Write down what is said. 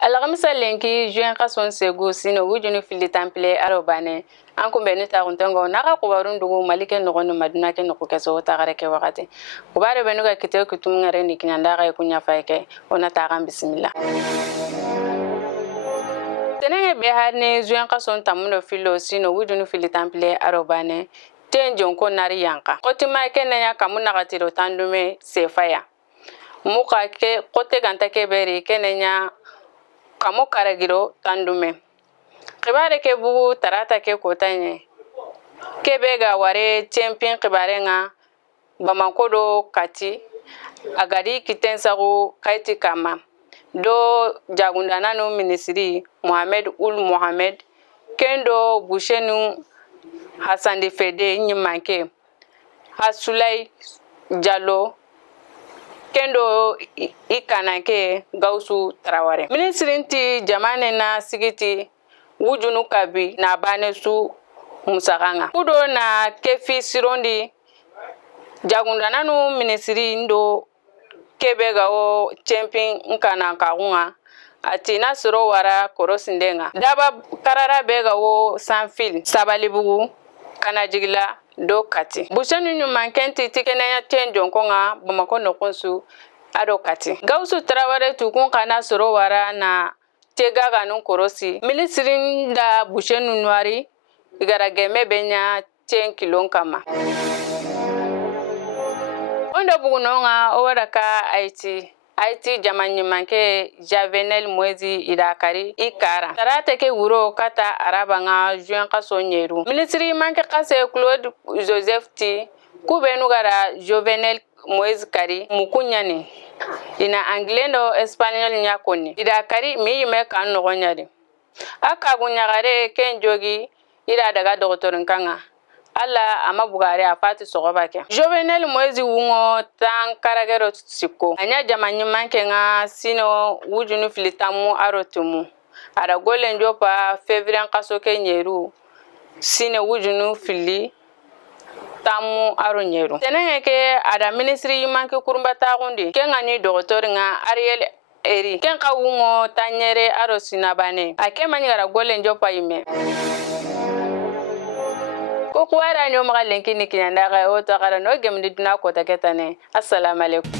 Alhamisa lenki juin kason segu sino wujunu fili temple arobane anku beni ta kuntengo naka kubarun dugu malike nogonu maduna ke noku keso tagare ke wakati kubare benu ga kiteo kitum ngare ni kinyanda ga kunya faike ona ta kan bismillah tenenge be harne juin kason tamuno filo sino wujunu fili temple arobane ten jonko nari yanka kotima kenenya kamuna gatiro tandume sefaya muka ke kote ganta ke beri kenenya kamo karagiro tandume kibare ke bugu tarata ke kotanye kebe ga ware champion kibare nga Bamako do kati agadi kitensago kaiti kama do jagundana no ministry Mohamed Ul Mohamed kendo bushenu Hassan de Fede nyimanke Hasulai Jallo kendo ikanake Gausu Traore ministrinti jamane na sigiti wujunu kabi na banesu musaganga kudo na kefi sirondi jagundana no ministri ndo kebega o champion nkana kaunga ati nasoro wara korosindenga daba karara bega o sanfil sabalibugu kana jigila do kati bushenu nyuma kenti tikenenya tenjon konga Bamako nokonsu ado kati Gausu Traore tukun kana soro wara na tega ganun korosi milisirin da bushenu nwari igara geme benya 10 kilon kama ondo bugunonga owaraka Haiti jamanyi manke Jovenel Moïse idakari ikara tarate ke wuro kata araba nga juin kaso nyeru ministri manke kase Claude Joseph T kubenu gara Jovenel Moïse kari mukunyani ina anglendo espanyol nyakoni idakari miyime kan nogonyari aka gunyagare kenjogi ida daga doktorin kanga alla ama bugare afati sogobake Jovenel Moïse wungo tan karagero sikko anya jamanyi manke nga sino wujunu filitamu arotumu ara golen jopa fevrier kaso ke nyeru sino wujunu fili tamu aro nyeru tenenge ke ada ministry manke kurumba tagundi kenga ni doktor nga Ariel Eri kenka wungo tanyere aro sinabane akema nyara golen jopa ime ko kwara nyo maga lenki ni kinyanda ga o ta gara no gemdi duna ko ta ketane assalamu alaikum